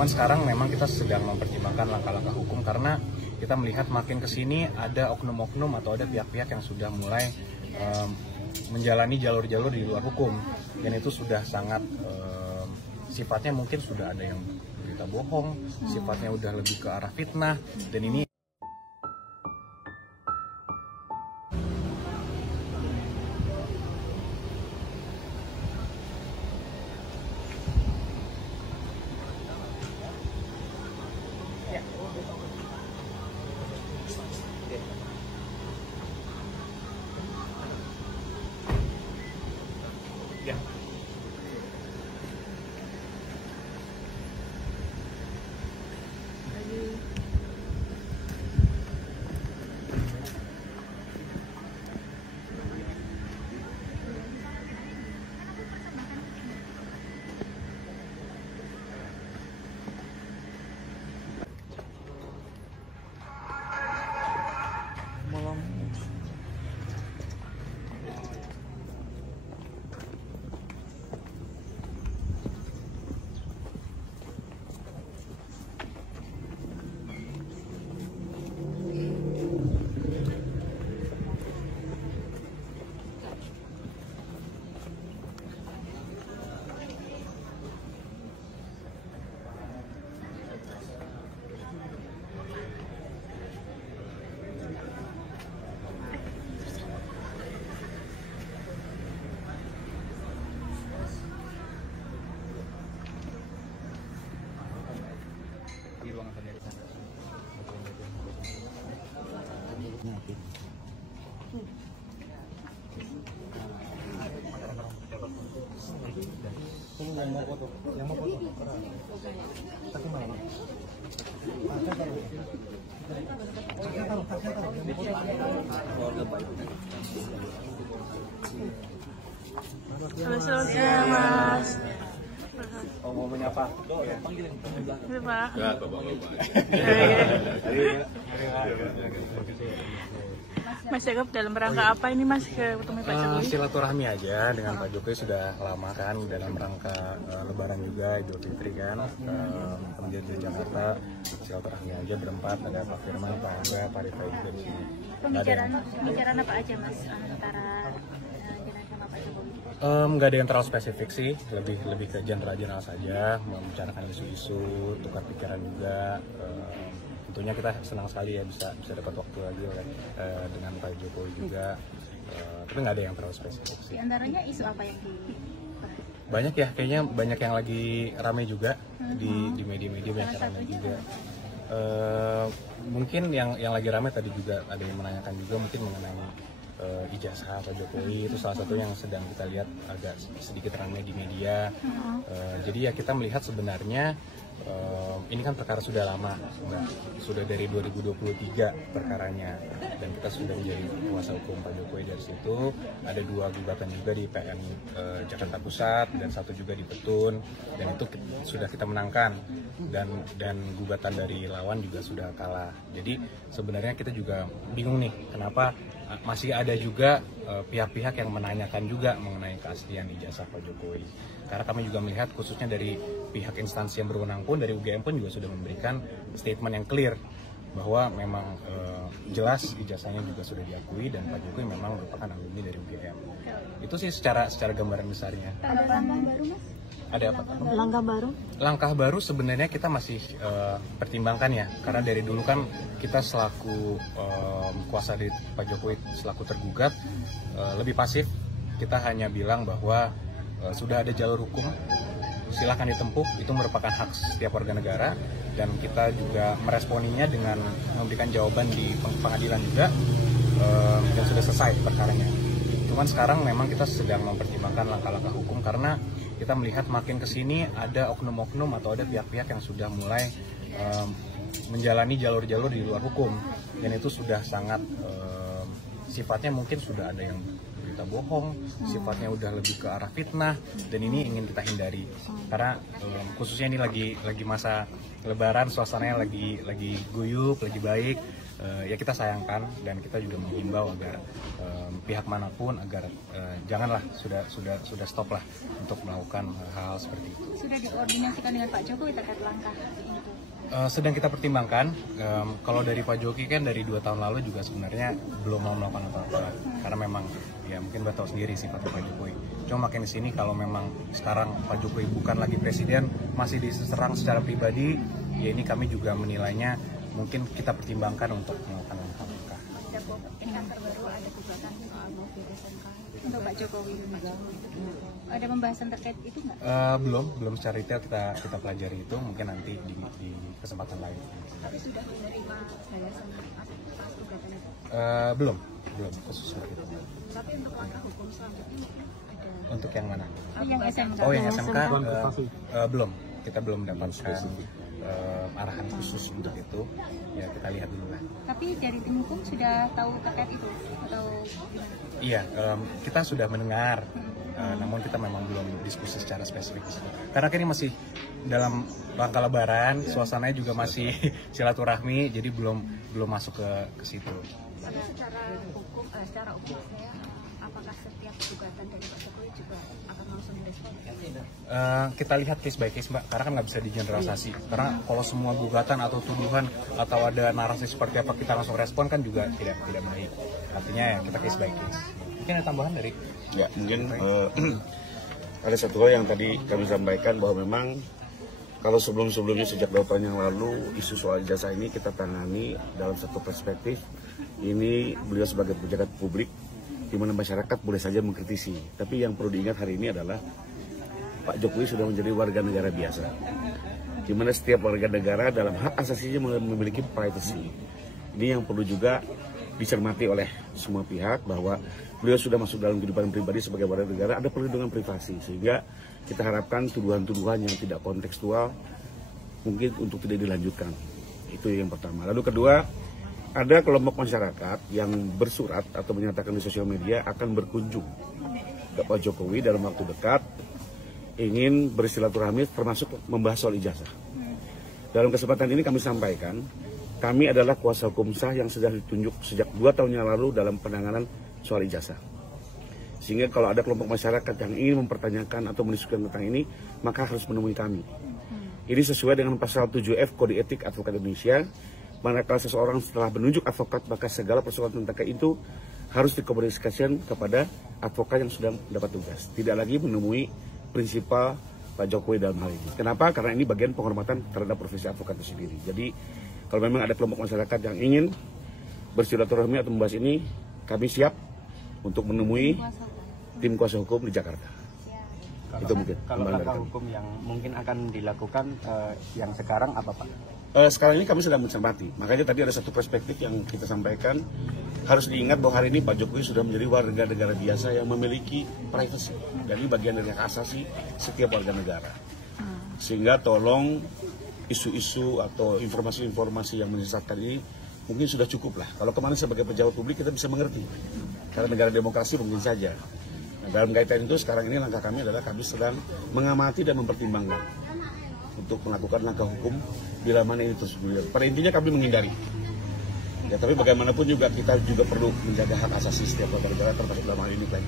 Cuman sekarang memang kita sedang mempertimbangkan langkah-langkah hukum karena kita melihat makin kesini ada oknum-oknum atau ada pihak-pihak yang sudah mulai menjalani jalur-jalur di luar hukum, dan itu sudah sangat sifatnya mungkin sudah ada yang berita bohong, sifatnya udah lebih ke arah fitnah, dan ini di ruangan terjadi sana. Yang mau foto, tapi malam. Selamat siang, Mas. Oh, mau menyapa? Ini, Pak. Ya, bapak-bapak. Mas Jacob, dalam rangka apa ini, Mas, ke ketemu Pak Jokowi? Silaturahmi aja dengan Pak Jokowi sudah lama kan, dalam rangka Lebaran juga, Idul Fitri kan, kemudian di Jakarta silaturahmi aja berempat, ada Pak Firman, Pak Angga, Pak Rifai juga di sini. Pembicaraan apa aja, Mas, antara Jalan sama Pak Jokowi? Nggak ada yang terlalu spesifik sih, lebih ke general saja, membicarakan isu-isu, tukar pikiran juga. Tentunya kita senang sekali ya bisa dapat waktu lagi dengan Pak Jokowi juga, tapi nggak ada yang terlalu spesifik sih. Di antaranya isu apa yang dibahas? Banyak ya, kayaknya banyak yang lagi ramai juga di media-media, banyak yang ramai juga. Mungkin yang lagi ramai tadi juga ada yang menanyakan juga mungkin mengenai ijazah Pak Jokowi, itu salah satu yang sedang kita lihat agak sedikit ramai di media. Jadi ya kita melihat sebenarnya ini kan perkara sudah lama, sudah dari 2023 perkaranya, dan kita sudah menjadi kuasa hukum Pak Jokowi. Dari situ ada 2 gugatan juga di PN Jakarta Pusat dan 1 juga di Petun, dan itu sudah kita menangkan, dan gugatan dari lawan juga sudah kalah. Jadi sebenarnya kita juga bingung nih kenapa masih ada juga pihak-pihak yang menanyakan juga mengenai keaslian ijazah Pak Jokowi. Karena kami juga melihat khususnya dari pihak instansi yang berwenang pun, dari UGM pun juga sudah memberikan statement yang clear bahwa memang jelas ijazahnya juga sudah diakui dan Pak Jokowi memang merupakan alumni dari UGM. Itu sih secara gambaran besarnya. Ada langkah baru, Mas? Ada apa? Langkah baru? Langkah baru sebenarnya kita masih pertimbangkan ya, karena dari dulu kan kita selaku kuasa dari Pak Jokowi selaku tergugat lebih pasif. Kita hanya bilang bahwa sudah ada jalur hukum, silakan ditempuh, itu merupakan hak setiap warga negara, dan kita juga meresponinya dengan memberikan jawaban di pengadilan juga, dan sudah selesai perkaranya. Cuman sekarang memang kita sedang mempertimbangkan langkah-langkah hukum karena kita melihat makin kesini ada oknum-oknum atau ada pihak-pihak yang sudah mulai menjalani jalur-jalur di luar hukum, dan itu sudah sangat sifatnya mungkin sudah ada yang berita bohong, sifatnya udah lebih ke arah fitnah, dan ini ingin kita hindari karena khususnya ini lagi masa Lebaran, suasananya lagi guyup, lagi baik, ya kita sayangkan dan kita juga menghimbau agar pihak manapun agar janganlah sudah stop lah untuk melakukan hal seperti itu. Sudah dikoordinasikan dengan Pak Jokowi terkait langkah itu? Sedang kita pertimbangkan. Kalau dari Pak Jokowi kan dari 2 tahun lalu juga sebenarnya belum mau melakukan apa-apa karena memang ya mungkin Bapak tahu sendiri sifat Pak Jokowi. Cuma makin di sini kalau memang sekarang Pak Jokowi bukan lagi presiden, masih diserang secara pribadi, ya ini kami juga menilainya mungkin kita pertimbangkan untuk melakukan langkah-langkah. Ini kan terbaru ada gugatan soal mobil SMK untuk Pak Jokowi. Ada pembahasan terkait itu nggak? Belum secara detail kita pelajari itu, mungkin nanti di kesempatan lain. Tapi sudah menerima balasan atas gugatan itu? Belum khusus itu. Tapi untuk langkah hukum selanjutnya ada? Untuk yang mana? Yang SMK. Oh, yang SMK belum. Kita belum mendapatkan arahan khusus untuk itu. Ya kita lihat dulu lah. Tapi dari tim hukum sudah tahu terkait itu atau gimana? Iya, kita sudah mendengar. Namun kita memang belum diskusi secara spesifik di situ. Karena kan ini masih dalam rangka Lebaran, suasananya juga masih silaturahmi, jadi belum masuk ke situ. Tapi secara umum saya apakah setiap gugatan dari Pak Jokowi juga akan langsung direspon? Kita lihat case by case, Mbak, karena kan nggak bisa digeneralisasi. Karena kalau semua gugatan atau tuduhan atau ada narasi seperti apa kita langsung respon kan juga tidak baik. Artinya ya kita case by case. Mungkin ada tambahan dari? Ya, mungkin ada satu hal yang tadi kami sampaikan bahwa memang kalau sebelumnya sejak 2 tahun yang lalu isu soal ijazah ini kita tangani dalam satu perspektif. Ini beliau sebagai pejabat publik di mana masyarakat boleh saja mengkritisi. Tapi yang perlu diingat hari ini adalah Pak Jokowi sudah menjadi warga negara biasa. Di mana setiap warga negara dalam hak asasinya memiliki privacy. Ini yang perlu juga dicermati oleh semua pihak bahwa beliau sudah masuk dalam kehidupan pribadi sebagai warga negara, ada perlindungan privasi, sehingga kita harapkan tuduhan-tuduhan yang tidak kontekstual mungkin untuk tidak dilanjutkan. Itu yang pertama. Lalu kedua, ada kelompok masyarakat yang bersurat atau menyatakan di sosial media akan berkunjung ke Pak Jokowi dalam waktu dekat, ingin bersilaturahmi termasuk membahas soal ijazah. Dalam kesempatan ini kami sampaikan, kami adalah kuasa hukum sah yang sudah ditunjuk sejak 2 tahun yang lalu dalam penanganan soal ijazah. Sehingga kalau ada kelompok masyarakat yang ingin mempertanyakan atau mendiskusikan tentang ini, maka harus menemui kami. Ini sesuai dengan pasal 7F Kode Etik Advokat Indonesia. Manakala seseorang setelah menunjuk advokat, maka segala persoalan tentang itu harus dikomunikasikan kepada advokat yang sudah mendapat tugas. Tidak lagi menemui prinsipal Pak Jokowi dalam hal ini. Kenapa? Karena ini bagian penghormatan terhadap profesi advokat itu sendiri. Jadi kalau memang ada kelompok masyarakat yang ingin bersilaturahmi atau membahas ini, kami siap untuk menemui tim kuasa hukum di Jakarta. Itu mungkin. Kalau langkah hukum yang mungkin akan dilakukan yang sekarang apa, Pak? Sekarang ini kami sedang mencermati. Makanya tadi ada satu perspektif yang kita sampaikan. Harus diingat bahwa hari ini Pak Jokowi sudah menjadi warga negara biasa yang memiliki privasi. Dan ini bagian dari hak asasi setiap warga negara. Sehingga tolong isu-isu atau informasi-informasi yang menyesatkan ini mungkin sudah cukup lah. Kalau kemarin sebagai pejabat publik kita bisa mengerti. Karena negara demokrasi mungkin saja. Nah, dalam kaitan itu sekarang ini langkah kami adalah kami sedang mengamati dan mempertimbangkan untuk melakukan langkah hukum bila mana ini terus bergulir. Pada intinya kami menghindari. Ya, tapi bagaimanapun juga kita juga perlu menjaga hak asasi setiap warga negara termasuk dalam hal ini. Pak,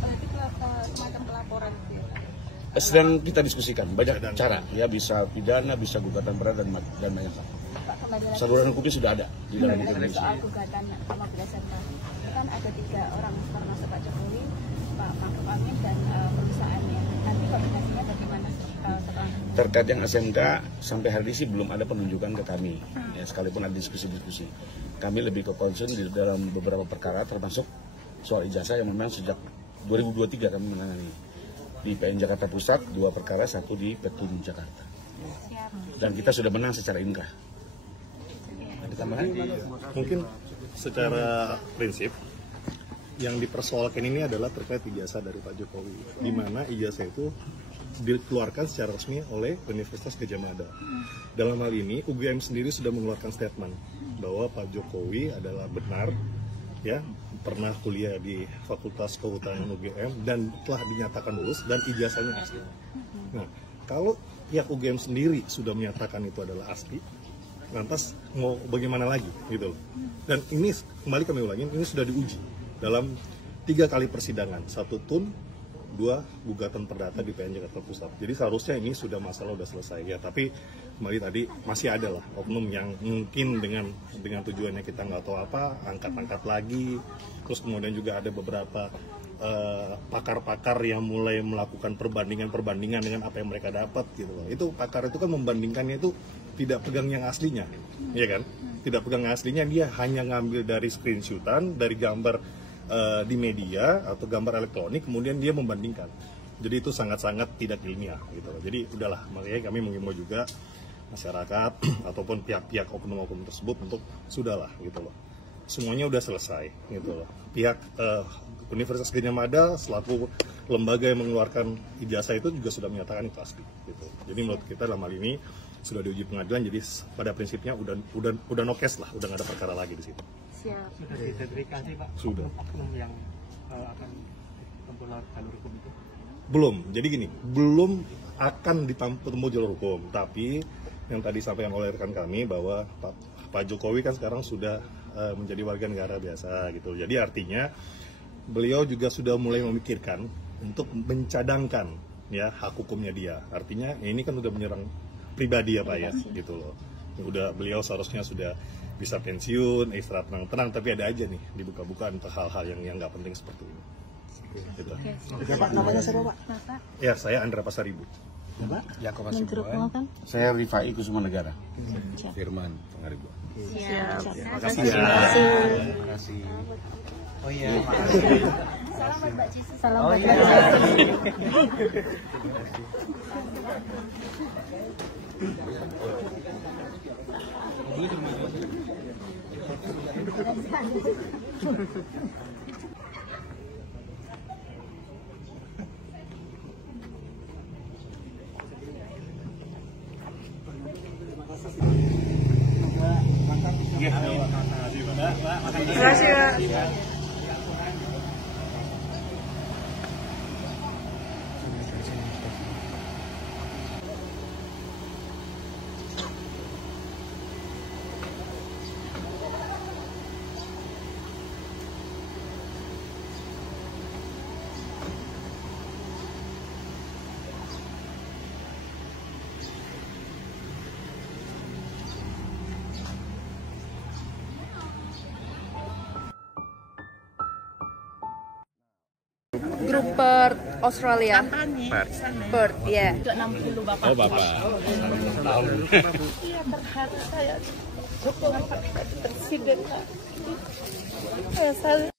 berarti semacam pelaporan gitu ya? Sedang kita diskusikan banyak cara, ya bisa pidana, bisa gugatan berat dan banyak hal. Saluran hukumnya sudah ada di dalam Indonesia. Soal gugatan sama SMK, kan ada 3 orang termasuk Pak Jokowi, Pak Ma'ruf Amin dan perusahaannya. Nanti koordinasinya bagaimana setelah? Terkait yang SMK sampai hari ini sih belum ada penunjukan ke kami. Ya, sekalipun ada diskusi-diskusi, kami lebih ke concern di dalam beberapa perkara termasuk soal ijazah yang memang sejak 2023 kami menangani. Di PN Jakarta Pusat 2 perkara, 1 di Petun Jakarta. Dan kita sudah menang secara inkrah. Ada tambahan? Mungkin secara prinsip yang dipersoalkan ini adalah terkait ijazah dari Pak Jokowi, di mana ijazah itu dikeluarkan secara resmi oleh Universitas Gadjah Mada. Dalam hal ini UGM sendiri sudah mengeluarkan statement bahwa Pak Jokowi adalah benar, ya, pernah kuliah di Fakultas Kehutanan UGM dan telah dinyatakan lulus dan ijazahnya asli. Nah, kalau pihak UGM sendiri sudah menyatakan itu adalah asli, lantas mau bagaimana lagi gitu loh. Dan ini kembali kami ulangin, ini sudah diuji dalam 3 kali persidangan, 1 tun, 2 gugatan perdata di PN Jakarta Pusat. Jadi seharusnya ini sudah masalah udah selesai ya, tapi kembali tadi masih ada lah oknum yang mungkin dengan tujuannya kita nggak tahu apa, angkat-angkat lagi. Terus kemudian juga ada beberapa pakar-pakar yang mulai melakukan perbandingan dengan apa yang mereka dapat gitu loh. Itu pakar itu kan membandingkannya itu tidak pegang yang aslinya, ya kan? Tidak pegang yang aslinya, dia hanya ngambil dari screenshotan, dari gambar di media atau gambar elektronik, kemudian dia membandingkan. Jadi itu sangat-sangat tidak ilmiah gitu loh. Jadi udahlah, makanya kami mengimbau juga masyarakat ataupun pihak-pihak oknum-oknum tersebut untuk sudahlah gitu loh. Semuanya udah selesai gitu loh. Pihak Universitas Gadjah Mada selaku lembaga yang mengeluarkan ijazah itu juga sudah menyatakan itu asli gitu. Jadi menurut kita dalam hal ini sudah diuji pengadilan, jadi pada prinsipnya udah no case lah, udah nggak ada perkara lagi di situ. Siap. Sudah diverifikasi Pak? Sudah. Oknum yang akan tempuh jalur hukum itu? Belum. Jadi gini, belum akan ditempuh jalur hukum, tapi yang tadi disampaikan oleh rekan kami bahwa Pak Jokowi kan sekarang sudah menjadi warga negara biasa gitu. Jadi artinya beliau juga sudah mulai memikirkan untuk mencadangkan ya hak hukumnya dia. Artinya ini kan udah menyerang pribadi ya Pak ya, gitu loh. Udah beliau seharusnya sudah bisa pensiun, istirahat tenang-tenang, tapi ada aja nih dibuka-buka untuk hal-hal yang nggak penting seperti ini. Gitu. Ya, Pak, namanya siapa Pak? Ya, saya Andra Pasaribu. Ya, Pak? Yakob Hasibuan, Saya Rifai Kusuma Negara. Firman Pengaribuan. Siap. Terima kasih ya. Terima kasih. Oh iya. Salam buat Mbak Cici. Salam Oh buat iya. Terima kasih, Pak. Grup Perth Australia. Perth, ya. Oh Bapak. Iya, terharu saya dukungan Pak Presiden. Saya selalu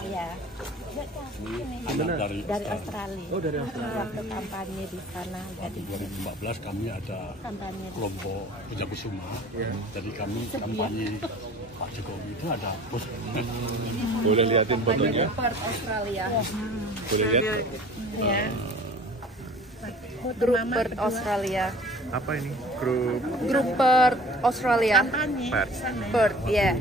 Iya. Dari Australia. Oh, dari Australia. Waktu kampanye di sana. Jadi 2014 kami ada kampanye di kelompok Puja Kusuma. Jadi kami kampanye Pak Jokowi itu ada bos. Boleh liatin fotonya? Perth Australia. Boleh lihat? Ya. Grup Perth Australia. Apa ini? Grup Grup Perth Australia. Pers. Perth, ya.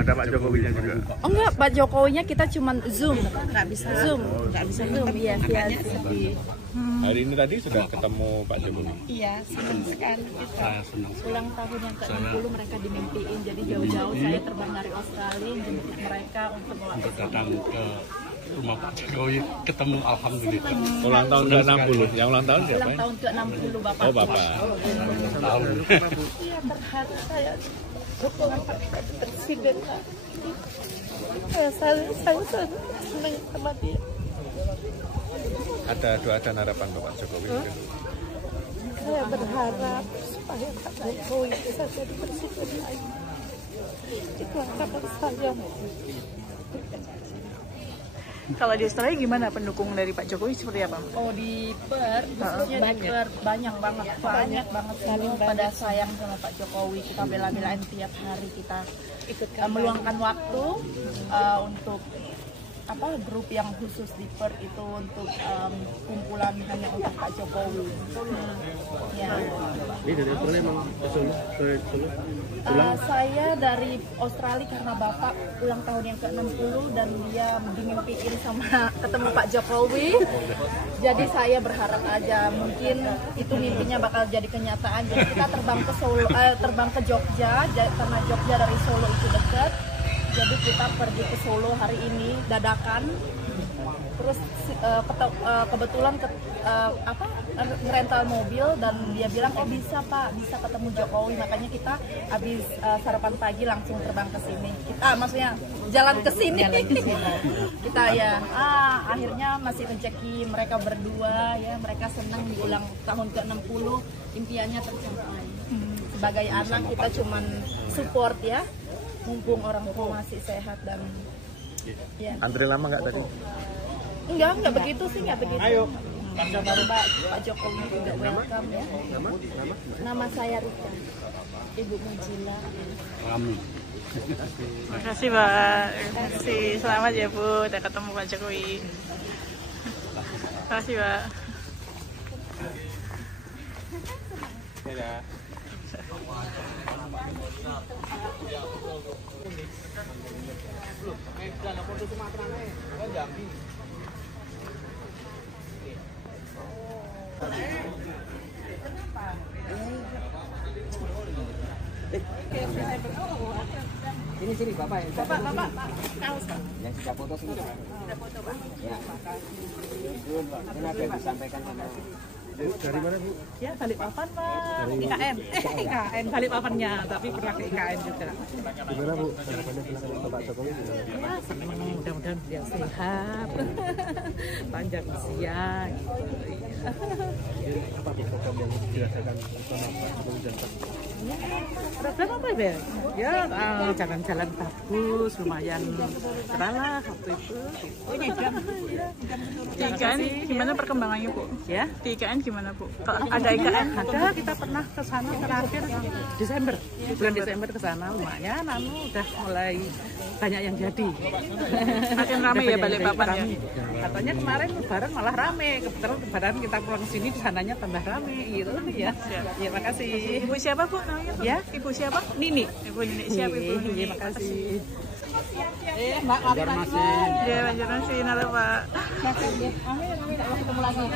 Ada Pak Jokowinya juga. Oh enggak, Pak Jokowinya kita cuman Zoom, nggak bisa Zoom, iya via Zoom. Hari ini tadi sudah ketemu Pak Jokowi. Iya, senang sekali kita. Saya senang. Ulang tahun yang ke-60 mereka dimimpiin, jadi jauh-jauh saya terbang dari Australia jemput mereka untuk Datang ke rumah Pak Jokowi, ketemu alhamdulillah. Ulang tahun ke-60. Yang ulang tahun siapa? ulang tahun ke-60 Bapak. Oh, Bapak. Tahun. Iya, berharap saya dukungan Pak Presiden. Saya senang sama dia. Ada doa dan harapan Bapak Jokowi. Saya berharap supaya Pak Jokowi bisa jadi presiden lagi. Itu harapan saya. Kalau di Australia gimana pendukung dari Pak Jokowi seperti apa? Oh di Perth, khususnya di Perth banyak banget semua pada sayang sama Pak Jokowi. Kita bela-belain tiap hari, kita meluangkan waktu untuk grup yang khusus di Perth itu untuk kumpulan hanya untuk Pak Jokowi. Ya. Ini dari Australia emang ke Solo? Saya dari Australia karena Bapak ulang tahun yang ke-60 dan dia dimimpiin sama ketemu Pak Jokowi. Jadi saya berharap aja mungkin itu mimpinya bakal jadi kenyataan. Jadi kita terbang ke Solo, terbang ke Jogja karena Jogja dari Solo itu dekat. Jadi kita pergi ke Solo hari ini dadakan. Terus kebetulan ngerental mobil dan dia bilang bisa Pak, bisa ketemu Jokowi, makanya kita habis sarapan pagi langsung terbang ke sini. Maksudnya jalan ke sini. Kita ya akhirnya masih rezeki mereka berdua ya, mereka senang di ulang tahun ke-60 impiannya tercapai. Sebagai anak kita cuman support ya, mumpung orang tua masih sehat dan ya. Antri lama nggak tadi? Enggak begitu sih, enggak begitu. Ayo. Pak Jokowi juga welcome ya. Nama saya Rika, Ibu Mujila. Amin. Terima kasih Pak. Terima kasih. Selamat ya Bu, udah ketemu Pak Jokowi. Terima kasih Pak. Ini sini Bapak yang Bapak, kaos Pak. yang sudah foto sini. Sudah foto Pak. Ya. Ini ada yang disampaikan sama Dari mana Bu? Ya, Balikpapan Pak. IKN. IKN Balikpapannya, tapi pernah ke IKN juga. Gimana Bu? Harapannya silakan ke Pak Jokowi. Ya, senang. Mudah-mudahan beliau sehat. Panjang usia gitu. Apa program yang dirasakan sama Pak Jokowi dan Pak? Program apa ya? Ya, jalan-jalan bagus, lumayan terang waktu itu. Oh, di IKN gimana perkembangannya Bu? Ya, di IKN gimana Bu? Kalau ada IKN? Ada, kita pernah ke sana terakhir Desember. Bulan Desember ke sana lumayan, udah mulai banyak yang jadi. Makin ramai ya Balikpapan ya? Katanya kemarin lebaran malah rame, kebetulan lebaran kita pulang sini di sananya tambah rame gitu ya. Ya, makasih. Ibu siapa Bu namanya? Ya, Ibu siapa? Nini. Ibu Nini, siap Ibu Nini. Terima kasih. Mbak Banjarmasin. Iya, Banjarmasin, halo Pak. Amin, ketemu lagi.